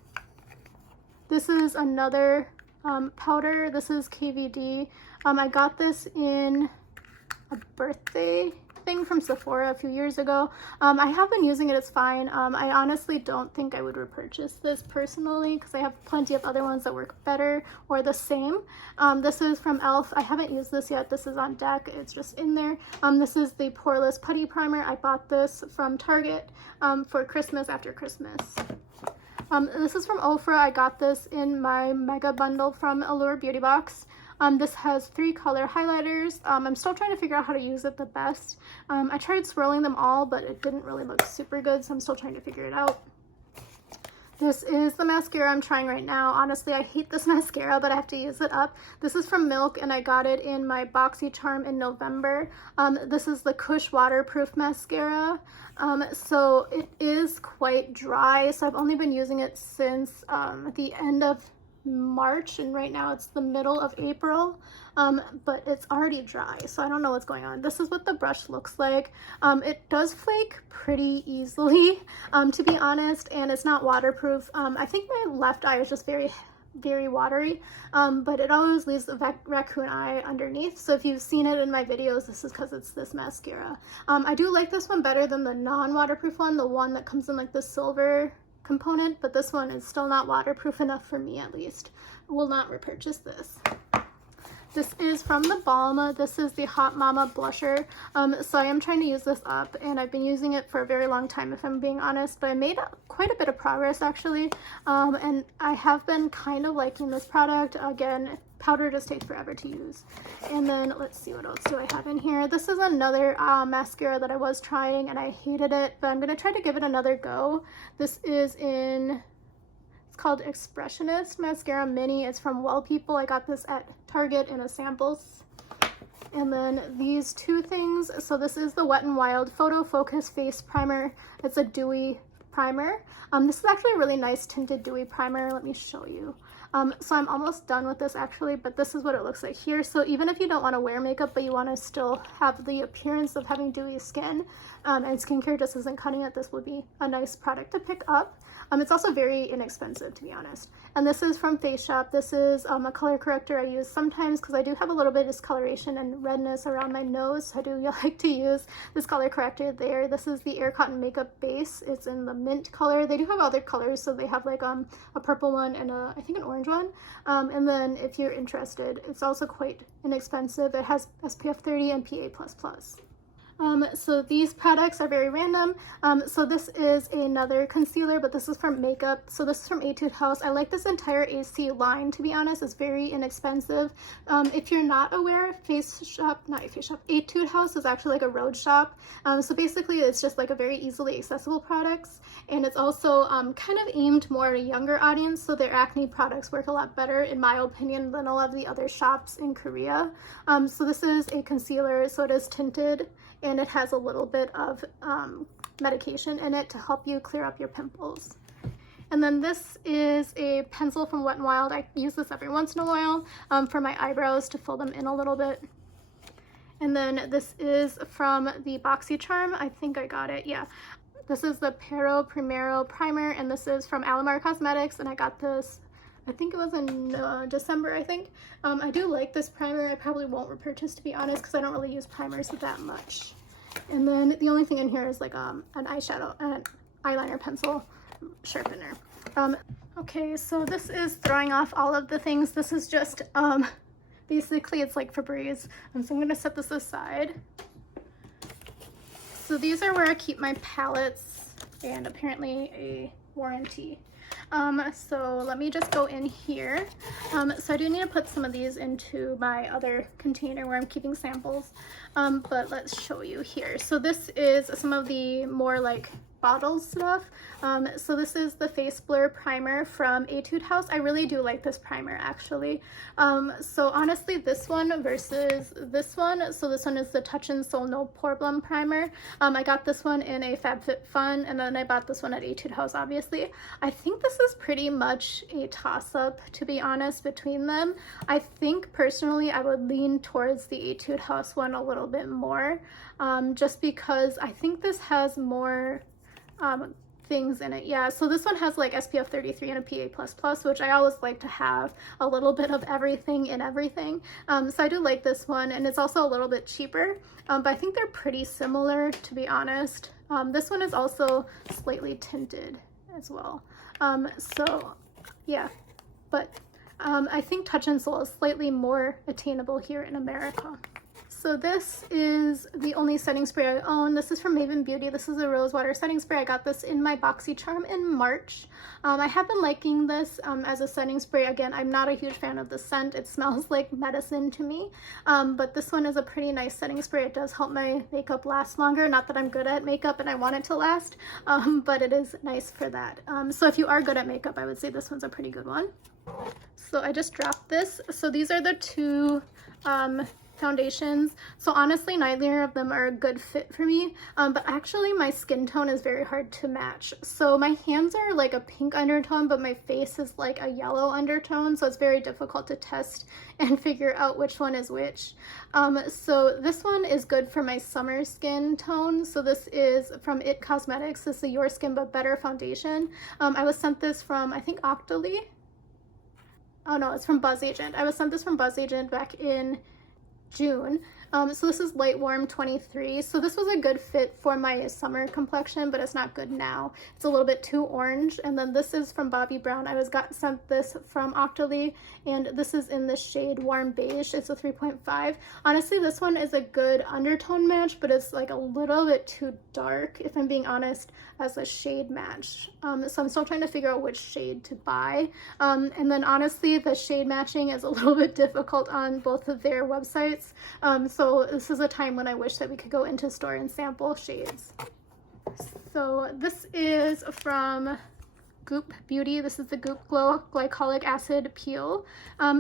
This is another powder. This is KVD. I got this in a birthday thing from Sephora a few years ago. I have been using it, it's fine. I honestly don't think I would repurchase this personally because I have plenty of other ones that work better or the same. This is from e.l.f. I haven't used this yet. This is on deck. It's just in there. This is the Poreless Putty Primer. I bought this from Target for Christmas after Christmas. This is from Ofra. I got this in my mega bundle from Allure Beauty Box. This has 3 color highlighters. I'm still trying to figure out how to use it the best. I tried swirling them all, but it didn't really look super good, so I'm still trying to figure it out. This is the mascara I'm trying right now. Honestly, I hate this mascara, but I have to use it up. This is from Milk, and I got it in my BoxyCharm in November. This is the Kush Waterproof Mascara. So it is quite dry, so I've only been using it since the end of March, and right now it's the middle of April, but it's already dry, so I don't know what's going on. This is what the brush looks like. It does flake pretty easily, to be honest, and it's not waterproof. I think my left eye is just very watery, but it always leaves a raccoon eye underneath, so if you've seen it in my videos, this is because it's this mascara. I do like this one better than the non-waterproof one, the one that comes in like the silver component, but this one is still not waterproof enough for me, at least. I will not repurchase this. This is from the Balm. This is the Hot Mama blusher. So I am trying to use this up, and I've been using it for a very long time, if I'm being honest, but I made quite a bit of progress actually, and I have been kind of liking this product. Again, powder just takes forever to use. And then let's see, what else do I have in here? This is another mascara that I was trying and I hated it, but I'm gonna try to give it another go. This is it's called Expressionist Mascara Mini. It's from Well People. I got this at Target in a samples. And then these 2 things. So this is the Wet n Wild Photo Focus Face Primer. It's a dewy primer. This is actually a really nice tinted dewy primer. Let me show you. So I'm almost done with this actually, but this is what it looks like here. So even if you don't want to wear makeup, but you want to still have the appearance of having dewy skin, and skincare just isn't cutting it, this would be a nice product to pick up. It's also very inexpensive, to be honest. And this is from Face Shop. This is a color corrector I use sometimes because I do have a little bit of discoloration and redness around my nose. So I do like to use this color corrector there. This is the Air Cotton Makeup Base. It's in the mint color. They do have other colors, so they have like a purple one and I think an orange one. And then if you're interested, it's also quite inexpensive. It has SPF 30 and PA++. So these products are very random. So this is another concealer, but this is from Makeup. So this is from Etude House. I like this entire AC line, to be honest. It's very inexpensive. If you're not aware, Etude House is actually like a road shop. So basically it's just like a very easily accessible products, and it's also kind of aimed more at a younger audience, so their acne products work a lot better, in my opinion, than a lot of the other shops in Korea. So this is a concealer, so it is tinted, and it has a little bit of medication in it to help you clear up your pimples. And then this is a pencil from Wet n Wild. I use this every once in a while for my eyebrows to fill them in a little bit. And then this is from the BoxyCharm. I think I got it, yeah. This is the Pero Primero Primer, and this is from Alamar Cosmetics, and I got this, I think it was in December, I think. I do like this primer. I probably won't repurchase, to be honest, because I don't really use primers that much. And then the only thing in here is like an eyeshadow and an eyeliner pencil sharpener. Okay, so this is throwing off all of the things. This is just, basically it's like Febreze. So I'm gonna set this aside. So these are where I keep my palettes and apparently a warranty. So let me just go in here. So I do need to put some of these into my other container where I'm keeping samples, but let's show you here. So this is some of the more like bottle stuff. So this is the Face Blur Primer from Etude House. I really do like this primer actually. So honestly, this one versus this one, so this one is the Touch in Sol No Problem Primer. I got this one in a FabFitFun, and then I bought this one at Etude House, obviously. I think this is pretty much a toss-up, to be honest, between them. I think personally I would lean towards the Etude House one a little bit more, just because I think this has more things in it. Yeah, so this one has like SPF 33 and a PA++, which I always like to have a little bit of everything in everything. So I do like this one, and it's also a little bit cheaper, but I think they're pretty similar, to be honest. This one is also slightly tinted as well. So yeah, but I think Touch in Sol is slightly more attainable here in America. So this is the only setting spray I own. This is from Maven Beauty. This is a rosewater setting spray. I got this in my BoxyCharm in March. I have been liking this as a setting spray. Again, I'm not a huge fan of the scent. It smells like medicine to me. But this one is a pretty nice setting spray. It does help my makeup last longer. Not that I'm good at makeup and I want it to last, but it is nice for that. So if you are good at makeup, I would say this one's a pretty good one. So I just dropped this. So these are the two foundations. So honestly, neither of them are a good fit for me, but actually my skin tone is very hard to match. So my hands are like a pink undertone, but my face is like a yellow undertone, so it's very difficult to test and figure out which one is which. So this one is good for my summer skin tone. So this is from It Cosmetics. This is the Your Skin But Better foundation. I was sent this from, I think, Octoly. Oh no, it's from Buzz Agent. I was sent this from Buzz Agent back in June. So this is Light Warm 23. So this was a good fit for my summer complexion, but it's not good now. It's a little bit too orange. And then this is from Bobbi Brown. I sent this from Octoly, and this is in the shade Warm Beige. It's a 3.5. Honestly, this one is a good undertone match, but it's like a little bit too dark, if I'm being honest, as a shade match. So I'm still trying to figure out which shade to buy. And then honestly, the shade matching is a little bit difficult on both of their websites. So this is a time when I wish that we could go into store and sample shades. So this is from Goop Beauty. This is the Goop Glow Glycolic Acid Peel.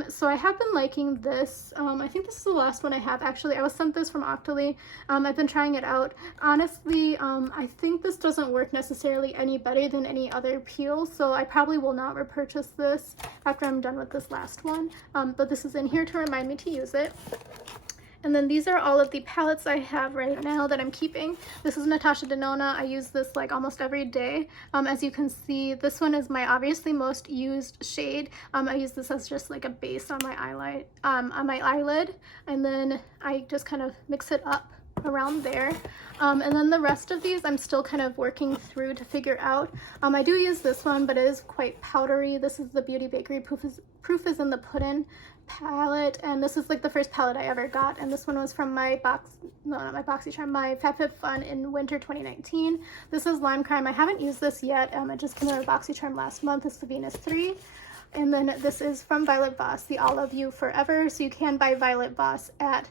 So I have been liking this. I think this is the last one I have. Actually, I was sent this from Octoly. I've been trying it out. Honestly, I think this doesn't work necessarily any better than any other peel, so I probably will not repurchase this after I'm done with this last one. But this is in here to remind me to use it. And then these are all of the palettes I have right now that I'm keeping. This is Natasha Denona. I use this like almost every day. As you can see, this one is my obviously most used shade. I use this as just like a base on my eyelid, and then I just kind of mix it up around there. And then the rest of these I'm still kind of working through to figure out. I do use this one, but it is quite powdery. This is the Beauty Bakery Proof is in the Puddin' palette, and this is like the first palette I ever got, and this one was from my BoxyCharm, my FabFitFun in winter 2019. This is Lime Crime. I haven't used this yet. It just came out of BoxyCharm last month. It's the Venus 3. And then this is from Violet Voss, the All of You Forever. So you can buy Violet Voss at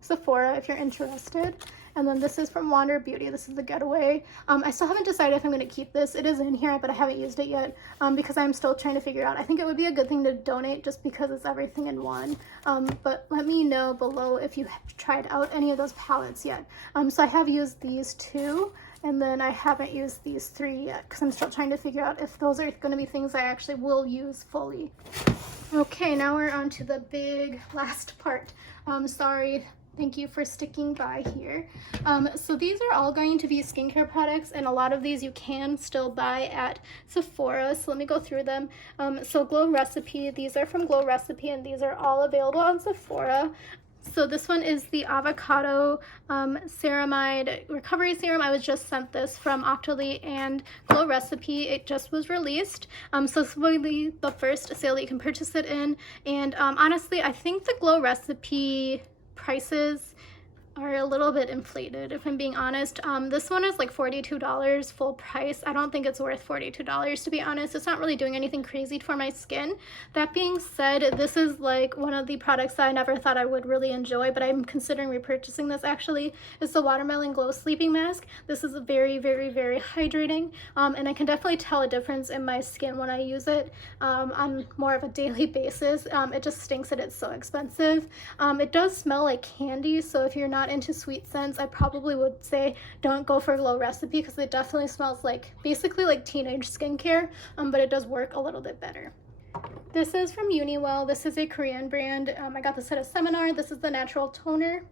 Sephora if you're interested. And then this is from Wander Beauty. This is the Getaway. I still haven't decided if I'm going to keep this. It is in here, but I haven't used it yet because I'm still trying to figure out. I think it would be a good thing to donate just because it's everything in one. But let me know below if you have tried out any of those palettes yet. So I have used these two, and then I haven't used these three yet because I'm still trying to figure out if those are going to be things I actually will use fully. Okay, now we're on to the big last part. Sorry. Thank you for sticking by here. So these are all going to be skincare products, and a lot of these you can still buy at Sephora. So let me go through them. So Glow Recipe, these are from Glow Recipe, and these are all available on Sephora. So this one is the Avocado Ceramide Recovery Serum. I was just sent this from Octoly and Glow Recipe. It just was released. So this will be the first sale that you can purchase it in. And honestly, I think the Glow Recipe prices are a little bit inflated, if I'm being honest. This one is like $42 full price. I don't think it's worth $42, to be honest. It's not really doing anything crazy for my skin. That being said, this is like one of the products that I never thought I would really enjoy, but I'm considering repurchasing this actually. It's the Watermelon Glow Sleeping Mask. This is very, very, very hydrating, and I can definitely tell a difference in my skin when I use it on more of a daily basis. It just stinks that it's so expensive. It does smell like candy, so if you're not into sweet scents, I probably would say don't go for Glow Recipe, because it definitely smells like basically like teenage skincare, but it does work a little bit better. This is from Uniwell. This is a Korean brand. I got this at a seminar. This is the Natural Toner,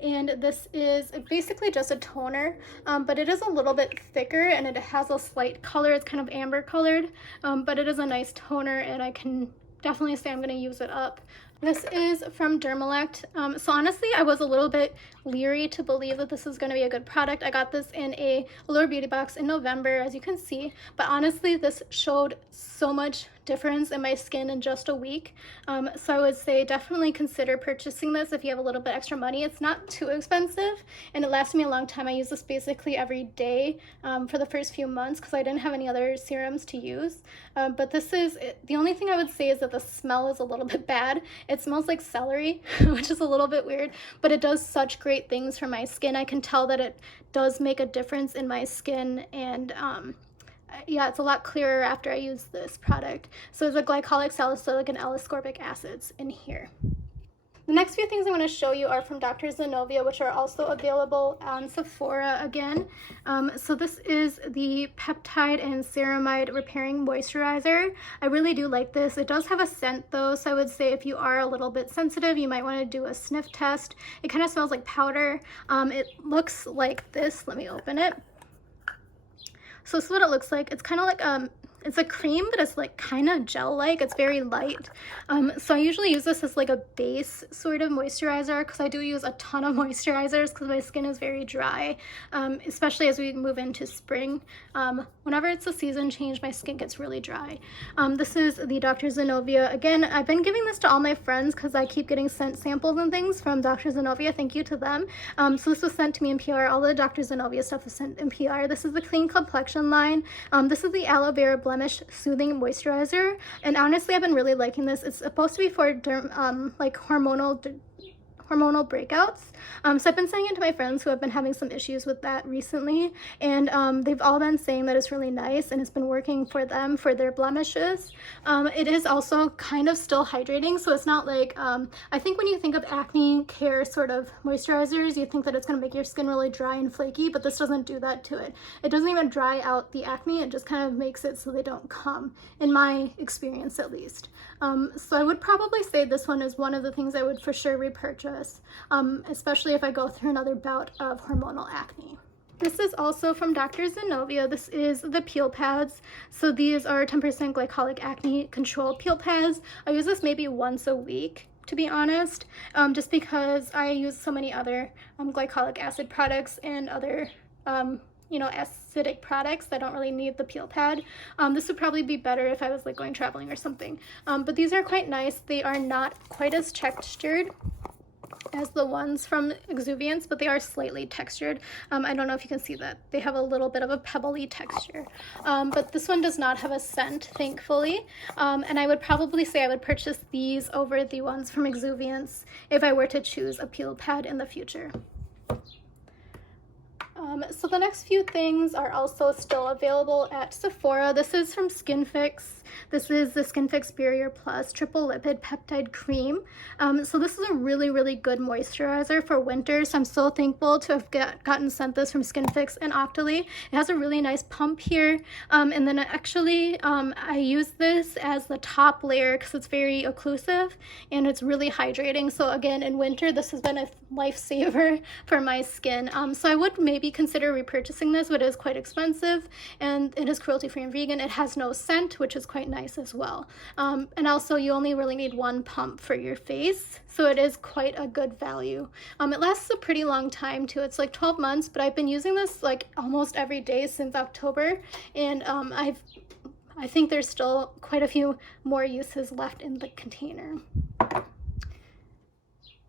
and this is basically just a toner, but it is a little bit thicker and it has a slight color. It's kind of amber colored, but it is a nice toner, and I can definitely say I'm going to use it up. This is from Dermalect. So honestly, I was a little bit leery to believe that this is going to be a good product. I got this in a Allure Beauty box in November, as you can see, but honestly, this showed so much difference in my skin in just a week. So I would say definitely consider purchasing this if you have a little bit extra money. It's not too expensive, and it lasted me a long time. I use this basically every day for the first few months because I didn't have any other serums to use. But this is, the only thing I would say is that the smell is a little bit bad. It smells like celery, which is a little bit weird, but it does such great things for my skin. I can tell that it does make a difference in my skin, and yeah, it's a lot clearer after I use this product. So there's a glycolic, salicylic, and L-ascorbic acids in here. The next few things I'm going to show you are from Dr. Zenovia, which are also available on Sephora again. So this is the Peptide and Ceramide Repairing Moisturizer. I really do like this. It does have a scent though, so I would say if you are a little bit sensitive, you might want to do a sniff test. It kind of smells like powder. It looks like this. Let me open it. So this is what it looks like. It's kind of like it's a cream, but it's like kind of gel-like. It's very light. So I usually use this as like a base sort of moisturizer, because I do use a ton of moisturizers because my skin is very dry, especially as we move into spring. Whenever it's a season change, my skin gets really dry. This is the Dr. Zenovia. Again, I've been giving this to all my friends because I keep getting sent samples and things from Dr. Zenovia. Thank you to them. So this was sent to me in PR. All the Dr. Zenovia stuff was sent in PR. This is the Clean Complexion line. This is the Aloe Vera Blemish Soothing Moisturizer, and honestly, I've been really liking this. It's supposed to be for like hormonal breakouts. So I've been sending it to my friends who have been having some issues with that recently, and they've all been saying that it's really nice and it's been working for them for their blemishes. It is also kind of still hydrating, so it's not like, I think when you think of acne care sort of moisturizers, you think that it's going to make your skin really dry and flaky, but this doesn't do that to it. It doesn't even dry out the acne, it just kind of makes it so they don't come, in my experience at least. So I would probably say this one is one of the things I would for sure repurchase, especially if I go through another bout of hormonal acne. This is also from Dr. Zenovia. This is the peel pads. So these are 10% glycolic acne control peel pads. I use this maybe once a week, to be honest, just because I use so many other glycolic acid products and other you know, acidic products. I don't really need the peel pad. This would probably be better if I was like going traveling or something. But these are quite nice. They are not quite as textured as the ones from Exuviance, but they are slightly textured. I don't know if you can see that. They have a little bit of a pebbly texture. But this one does not have a scent, thankfully. And I would probably say I would purchase these over the ones from Exuviance if I were to choose a peel pad in the future. So the next few things are also still available at Sephora. This is from Skin Fix. This is the Skin Fix Barrier Plus Triple Lipid Peptide Cream. So this is a really, really good moisturizer for winter. So I'm so thankful to have gotten sent this from Skin Fix and Octoly. It has a really nice pump here. And then actually, I use this as the top layer because it's very occlusive and it's really hydrating. So again, in winter, this has been a lifesaver for my skin. So I would maybe consider repurchasing this, but it is quite expensive and it is cruelty-free and vegan. It has no scent, which is quite nice as well. And also you only really need one pump for your face, so it is quite a good value. It lasts a pretty long time too. It's like 12 months, but I've been using this like almost every day since October, and I think there's still quite a few more uses left in the container.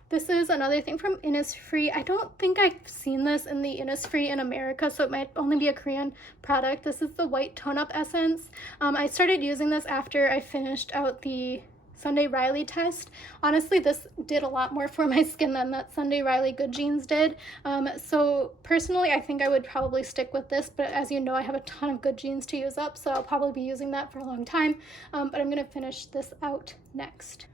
This is another thing from Innisfree. I don't think I've seen this in the Innisfree in America, so it might only be a Korean product. This is the White Tone Up Essence. I started using this after I finished out the Sunday Riley test. Honestly, this did a lot more for my skin than that Sunday Riley Good Genes did. So personally, I think I would probably stick with this, but as you know, I have a ton of Good Genes to use up, so I'll probably be using that for a long time. But I'm gonna finish this out next.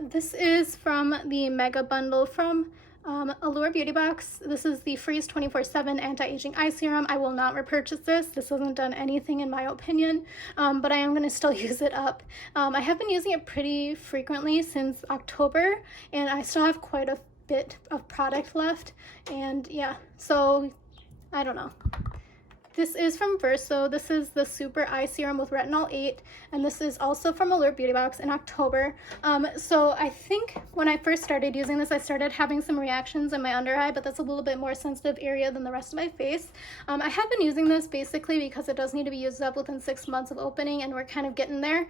This is from the Mega Bundle from Allure Beauty Box. This is the Freeze 24/7 Anti-Aging Eye Serum. I will not repurchase this. This hasn't done anything in my opinion, but I am going to still use it up. I have been using it pretty frequently since October, and I still have quite a bit of product left, and yeah, so I don't know. This is from Verso. This is the Super Eye Serum with Retinol 8, and this is also from Allure Beauty Box in October. So I think when I first started using this, I started having some reactions in my under eye, but that's a little bit more sensitive area than the rest of my face. I have been using this basically because it does need to be used up within 6 months of opening, and we're kind of getting there.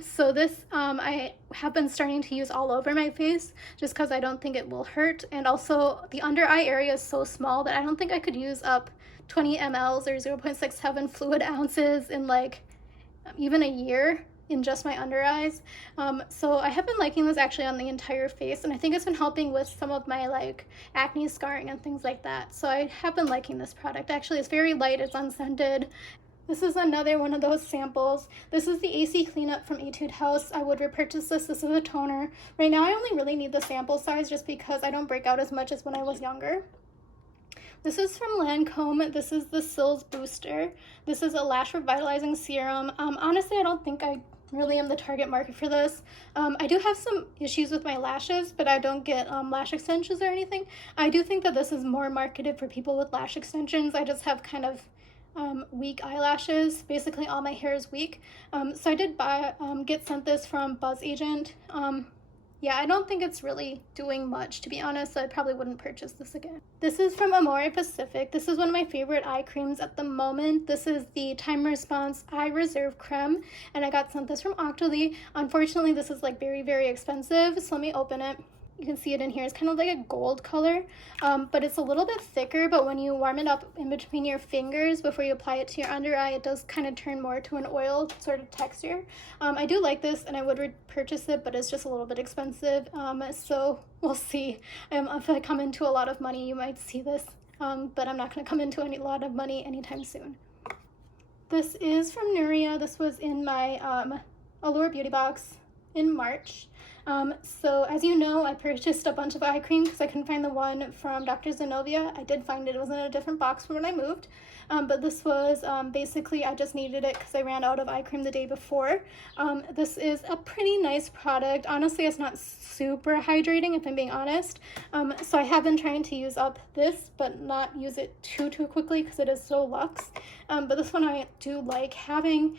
So this I have been starting to use all over my face just because I don't think it will hurt, and also the under eye area is so small that I don't think I could use up 20 mLs or 0.67 fluid ounces in like even a year in just my under eyes. So I have been liking this actually on the entire face, and I think it's been helping with some of my like acne scarring and things like that. So I have been liking this product. Actually, it's very light, it's unscented. This is another one of those samples. This is the AC Cleanup from Etude House. I would repurchase this. This is a toner. Right now I only really need the sample size just because I don't break out as much as when I was younger. This is from Lancome. This is the Sills Booster. This is a lash revitalizing serum. Honestly, I don't think I really am the target market for this. I do have some issues with my lashes, but I don't get lash extensions or anything. I do think that this is more marketed for people with lash extensions. I just have kind of weak eyelashes. Basically, all my hair is weak. So I did get sent this from Buzz Agent. Yeah, I don't think it's really doing much, to be honest, so I probably wouldn't purchase this again. This is from Amore Pacific. This is one of my favorite eye creams at the moment. This is the Time Response Eye Reserve Creme, and I got sent this from Octoly. Unfortunately, this is like very, very expensive, so let me open it. You can see it in here. It's kind of like a gold color, but it's a little bit thicker, but when you warm it up in between your fingers before you apply it to your under eye, it does kind of turn more to an oil sort of texture. I do like this, and I would repurchase it, but it's just a little bit expensive, so we'll see. If I come into a lot of money, you might see this, but I'm not going to come into a lot of money anytime soon. This is from Nuria. This was in my Allure Beauty Box in March. So as you know, I purchased a bunch of eye cream because I couldn't find the one from Dr. Zenobia. I did find it. It was in a different box from when I moved. But this was basically, I just needed it because I ran out of eye cream the day before. This is a pretty nice product. Honestly, it's not super hydrating if I'm being honest. So I have been trying to use up this, but not use it too quickly because it is so luxe. But this one I do like having.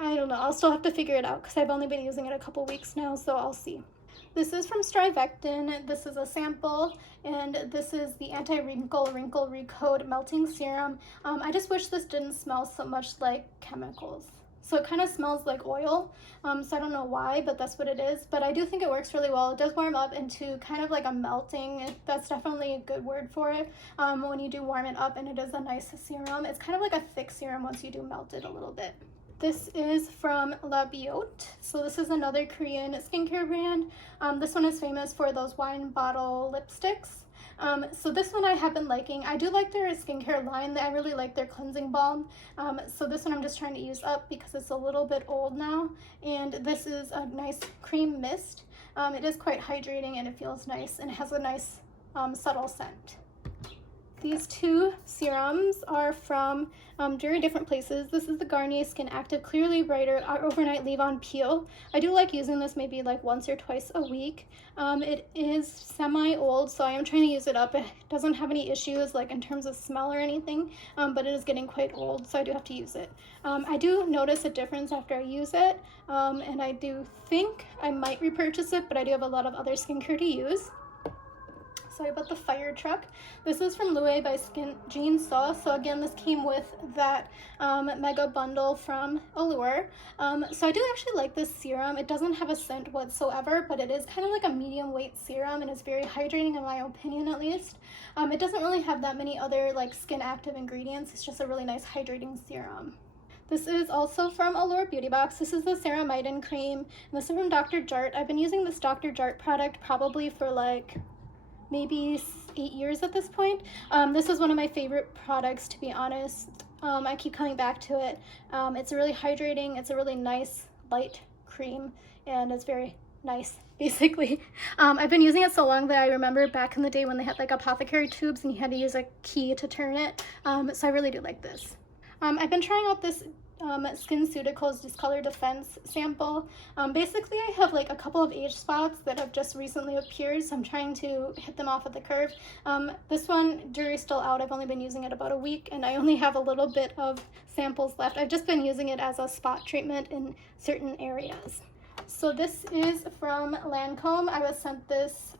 I don't know, I'll still have to figure it out because I've only been using it a couple weeks now, so I'll see. This is from Strivectin. This is a sample, and this is the Anti-Wrinkle Wrinkle Recode Melting Serum. I just wish this didn't smell so much like chemicals. So it kind of smells like oil, so I don't know why, but that's what it is. But I do think it works really well. It does warm up into kind of like a melting. That's definitely a good word for it when you do warm it up, and it is a nice serum. It's kind of like a thick serum once you do melt it a little bit. This is from La Biote. So this is another Korean skincare brand. This one is famous for those wine bottle lipsticks. So this one I have been liking. I do like their skincare line. I really like their cleansing balm. So this one I'm just trying to use up because it's a little bit old now. And this is a nice cream mist. It is quite hydrating and it feels nice and it has a nice subtle scent. These two serums are from very different places. This is the Garnier Skin Active Clearly Brighter Overnight Leave-On Peel. I do like using this maybe like once or twice a week. It is semi-old, so I am trying to use it up. It doesn't have any issues like in terms of smell or anything, but it is getting quite old, so I do have to use it. I do notice a difference after I use it, and I do think I might repurchase it, but I do have a lot of other skincare to use. sorry about the fire truck. This is from Louis by Jean Saw. So again, this came with that mega bundle from Allure. So I do actually like this serum. It doesn't have a scent whatsoever, but it is kind of like a medium weight serum, and it's very hydrating in my opinion, at least. It doesn't really have that many other like skin active ingredients. It's just a really nice hydrating serum. This is also from Allure Beauty Box. This is the Ceramidin cream, and this is from Dr. Jart. I've been using this Dr. Jart product probably for like maybe 8 years at this point. This is one of my favorite products, to be honest. I keep coming back to it. It's really hydrating. It's a really nice light cream, and it's very nice, basically. I've been using it so long that I remember back in the day when they had like apothecary tubes and you had to use a key to turn it. So I really do like this. I've been trying out this SkinCeuticals Discolor Defense sample. Basically, I have like a couple of age spots that have just recently appeared, so I'm trying to hit them off at the curve. This one, jury's still out. I've only been using it about a week, and I only have a little bit of samples left. I've just been using it as a spot treatment in certain areas. So this is from Lancome. I was sent this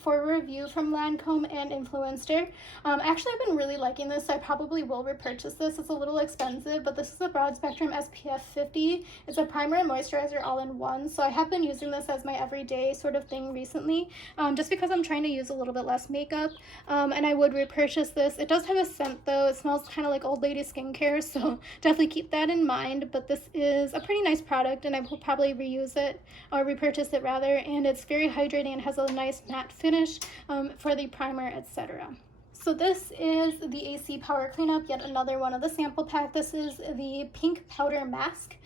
for a review from Lancome and Influencer. Actually, I've been really liking this, so I probably will repurchase this. It's a little expensive, but this is a broad spectrum SPF 50. It's a primer and moisturizer all in one, so I have been using this as my everyday sort of thing recently, just because I'm trying to use a little bit less makeup, and I would repurchase this. It does have a scent though. It smells kind of like old lady skincare, so definitely keep that in mind, but this is a pretty nice product, and I will probably reuse it or repurchase it rather, and it's very hydrating and has a nice matte finish for the primer, etc. So this is the AC Power Cleanup, yet another one of the sample pack. This is the pink powder mask.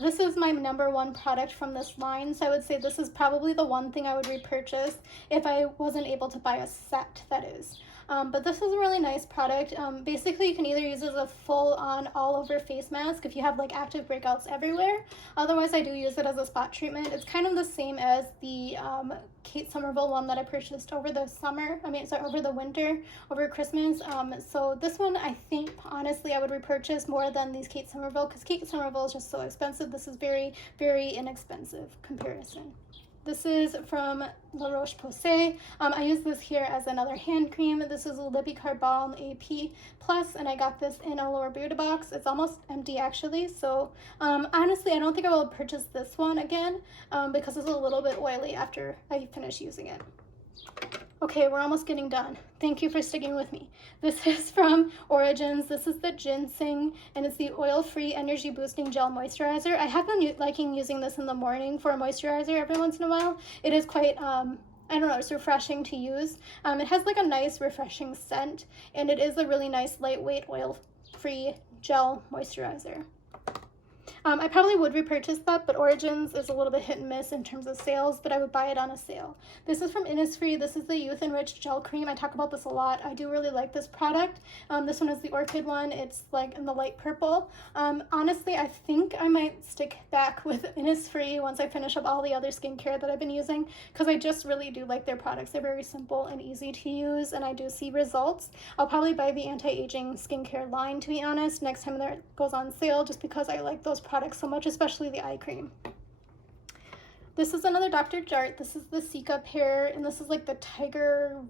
This is my #1 product from this line, so I would say this is probably the one thing I would repurchase if I wasn't able to buy a set, that is. But this is a really nice product. Basically, you can either use it as a full-on all-over face mask if you have like active breakouts everywhere. Otherwise, I do use it as a spot treatment. It's kind of the same as the Kate Somerville one that I purchased over the over the winter, over Christmas. So this one, I think, honestly, I would repurchase more than these Kate Somerville, because Kate Somerville is just so expensive. This is very, very inexpensive comparison. This is from La Roche-Posay. I use this here as another hand cream. This is a Lippy Balm AP Plus, and I got this in a Allure Beauty Box. It's almost empty actually, so honestly, I don't think I will purchase this one again because it's a little bit oily after I finish using it. Okay, we're almost getting done. Thank you for sticking with me. This is from Origins. This is the Ginseng, and it's the oil-free energy boosting gel moisturizer. I have been liking using this in the morning for a moisturizer every once in a while. It is quite, I don't know, it's refreshing to use. It has like a nice refreshing scent, and it is a really nice lightweight oil-free gel moisturizer. I probably would repurchase that, but Origins is a little bit hit and miss in terms of sales, but I would buy it on a sale. This is from Innisfree. This is the Youth Enriched Gel Cream. I talk about this a lot. I do really like this product. This one is the Orchid one. It's like in the light purple. Honestly, I think I might stick back with Innisfree once I finish up all the other skincare that I've been using, because I just really do like their products. They're very simple and easy to use, and I do see results. I'll probably buy the anti-aging skincare line, to be honest, next time that goes on sale, just because I like those products so much, especially the eye cream. This is another Dr. Jart. This is the Cica pear, and this is like the tiger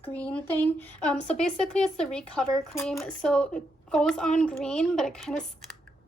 green thing. So basically it's the Recover cream. So it goes on green, but it kind of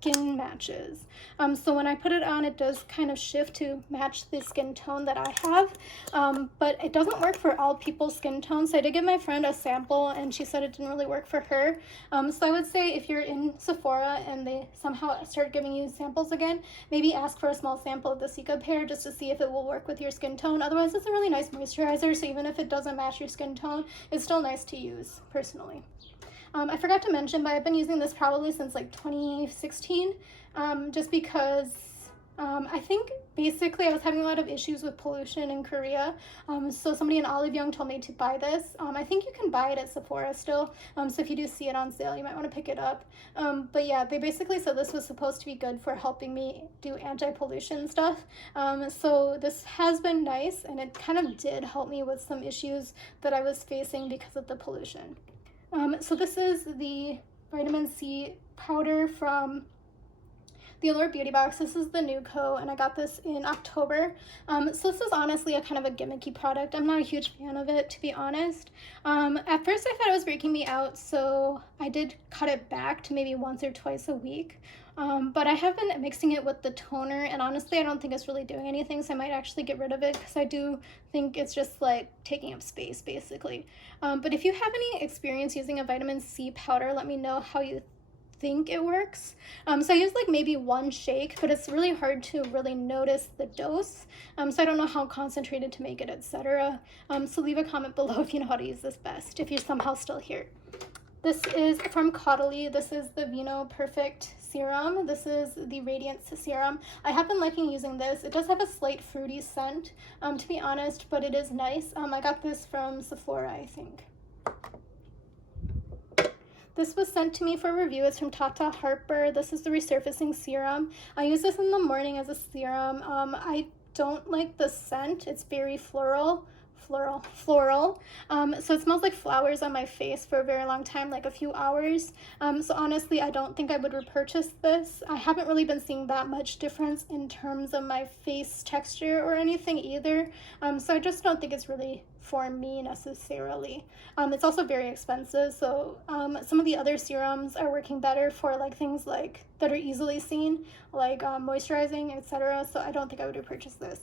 skin matches. So when I put it on, it does kind of shift to match the skin tone that I have, but it doesn't work for all people's skin tones. So I did give my friend a sample, and she said it didn't really work for her. So I would say if you're in Sephora and they somehow start giving you samples again, maybe ask for a small sample of the Cica pear just to see if it will work with your skin tone. Otherwise, it's a really nice moisturizer, so even if it doesn't match your skin tone, it's still nice to use, personally. I forgot to mention, but I've been using this probably since like 2016, just because I think basically I was having a lot of issues with pollution in Korea. So somebody in Olive Young told me to buy this. I think you can buy it at Sephora still. So if you do see it on sale, you might want to pick it up. But yeah, they basically said this was supposed to be good for helping me do anti-pollution stuff. So this has been nice, and it kind of did help me with some issues that I was facing because of the pollution. So this is the vitamin C powder from the Allure Beauty Box. This is the new coat, and I got this in October. So this is honestly a kind of a gimmicky product. I'm not a huge fan of it, to be honest. At first I thought it was breaking me out, so I did cut it back to maybe once or twice a week. But I have been mixing it with the toner, and honestly I don't think it's really doing anything, so I might actually get rid of it because I do think it's just like taking up space basically. But if you have any experience using a vitamin C powder, let me know how you think it works. So I use like maybe one shake, but it's really hard to really notice the dose. So I don't know how concentrated to make it, etc. So leave a comment below if you know how to use this best, if you're somehow still here. This is from Caudalie. This is the Vino Perfect Serum. This is the Radiance Serum. I have been liking using this. It does have a slight fruity scent, to be honest, but it is nice. I got this from Sephora, I think. This was sent to me for review. It's from Tata Harper. This is the Resurfacing Serum. I use this in the morning as a serum. I don't like the scent. It's very floral. So it smells like flowers on my face for a very long time, like a few hours. So honestly, I don't think I would repurchase this. I haven't really been seeing that much difference in terms of my face texture or anything either. So I just don't think it's really for me necessarily. It's also very expensive, so some of the other serums are working better for like things like that are easily seen, like moisturizing, etc. So I don't think I would repurchase this.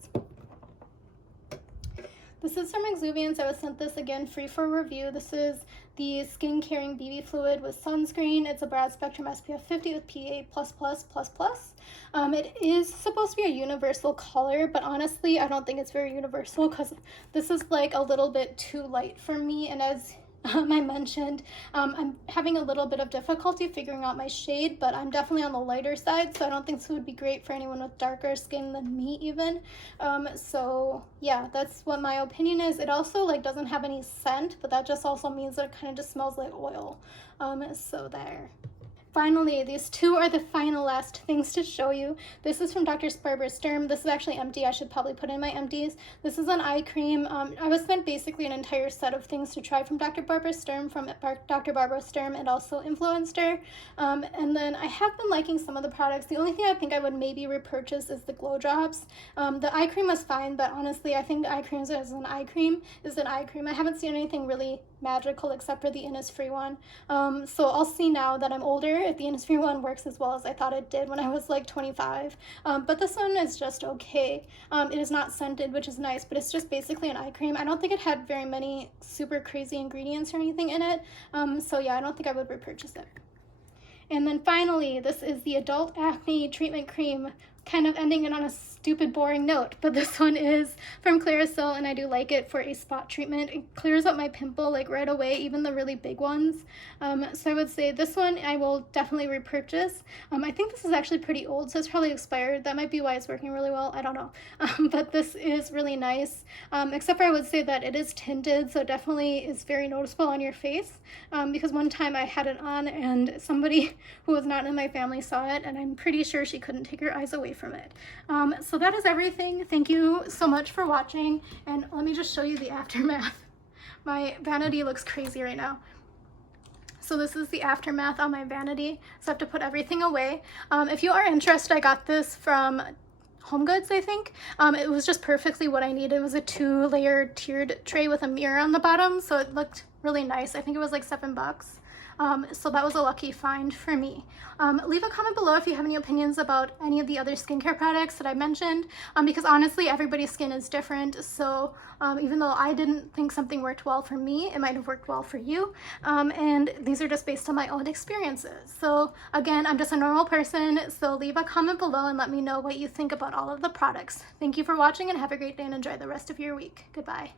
This is from Exuviance. I was sent this again free for review. This is the Skin Caring BB Fluid with sunscreen. It's a broad spectrum SPF 50 with PA+++++. It is supposed to be a universal color, but honestly, I don't think it's very universal because this is like a little bit too light for me. And as I mentioned, I'm having a little bit of difficulty figuring out my shade, but I'm definitely on the lighter side, so I don't think this would be great for anyone with darker skin than me even. So yeah, that's what my opinion is. It also like doesn't have any scent, but that just also means that it kind of just smells like oil. So there. Finally, these two are the final last things to show you. This is from Dr. Barbara Sturm. This is actually empty. I should probably put in my empties. This is an eye cream. I was sent basically an entire set of things to try from Dr. Barbara Sturm, and also influenced her. And then I have been liking some of the products. The only thing I think I would maybe repurchase is the Glow Drops. The eye cream was fine, but honestly, I think eye cream is an eye cream. I haven't seen anything really magical except for the Innisfree one. So I'll see now that I'm older if the Innisfree one works as well as I thought it did when I was like 25. But this one is just okay. It is not scented, which is nice, but it's just basically an eye cream. I don't think it had very many super crazy ingredients or anything in it. So yeah, I don't think I would repurchase it. And then finally, this is the Adult Acne Treatment Cream, kind of ending it on a stupid, boring note, but this one is from Clarisol, and I do like it for a spot treatment. It clears up my pimple like right away, even the really big ones. So I would say this one I will definitely repurchase. I think this is actually pretty old, so it's probably expired. That might be why it's working really well. I don't know. But this is really nice, except for I would say that it is tinted, so it definitely is very noticeable on your face, because one time I had it on and somebody who was not in my family saw it, and I'm pretty sure she couldn't take her eyes away from it. So that is everything. Thank you so much for watching, and let me just show you the aftermath. My vanity looks crazy right now. So this is the aftermath on my vanity, so I have to put everything away. If you are interested, I got this from Home Goods, I think. It was just perfectly what I needed. It was a 2-layer tiered tray with a mirror on the bottom, so it looked really nice. I think it was like $7. So that was a lucky find for me. Leave a comment below if you have any opinions about any of the other skincare products that I mentioned, because honestly, everybody's skin is different. So even though I didn't think something worked well for me, it might have worked well for you. And these are just based on my own experiences. So again, I'm just a normal person. So leave a comment below and let me know what you think about all of the products. Thank you for watching, and have a great day and enjoy the rest of your week. Goodbye.